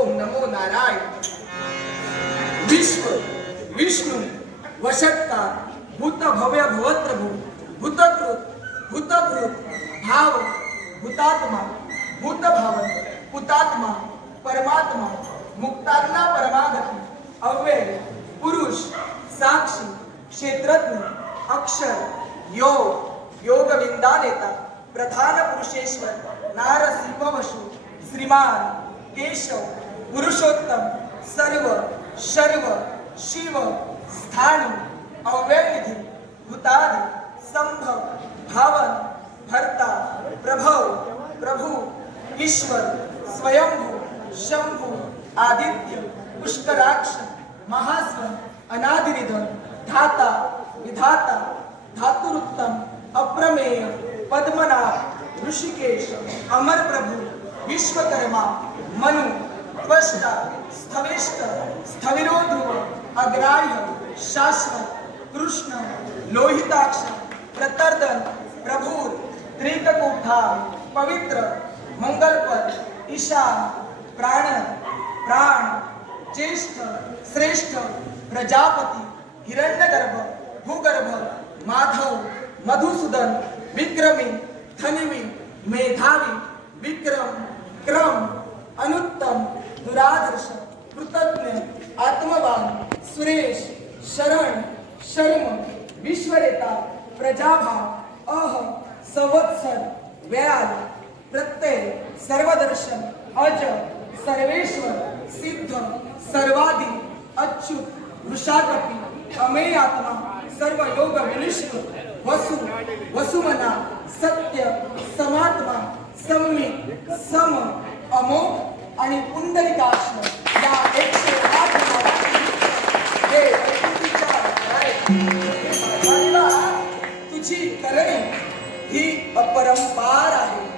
ओम नमो नारायण। विश्व विष्णु वषट्कार भूत भव्य भवत्रभू भूतकृत भूतभृत भाव भूतात्मा भूतभावन हुतात्मा परमात्मा मुक्तात्मा परमागती अव्यय पुरुष साक्षी क्षेत्रज्ञ अक्षर योग योगविंदा नेता प्रधान पुरुषेश्वर नारसिंह वशु श्रीमान केशव पुरुषोत्तम सर्व शर्व शिव स्थाणु अव्ययनिधी भूतादि संभव भावन भर्ता प्रभव प्रभु ईश्वर स्वयंभू शंभू आदित्य पुष्कराक्ष महास्वन अनादिनिधन धाता विधाता धातुरुत्तम अप्रमेय पद्मनाभ ऋषिकेश अमर प्रभु विश्वकर्मा मनु त्वष्टा स्थविष्ट स्थविरो ध्रुव अग्राह्य शाश्वत कृष्ण लोहिताक्ष प्रतर्दन प्रभुर त्रिककुठा पवित्र मंगलपद ईशान प्राण प्राण ज्येष्ठ श्रेष्ठ प्रजापती हिरण्यगर्भ भूगर्भ माधव मधुसूदन विक्रमी धनिवी मेधावी विक्रम क्रम अनुत्तम दुरादर्श कृतज्ञ आत्मवान सुरेश शरण शर्म विश्वरेता प्रजाभाव अह संवत्सर व्याल प्रत्यय सर्वदर्शन अज सर्वेश्वर सिद्ध सर्वादि अच्युत वृषाकपी अमेयात्मा सर्व योग विनिष्ठ वसु वसुमना सत्य समात्मा सम्मित सम अमोघ आणि पुंडलिकाक्ष या 108 हे तुझी करणी ही अपरंपार आहे।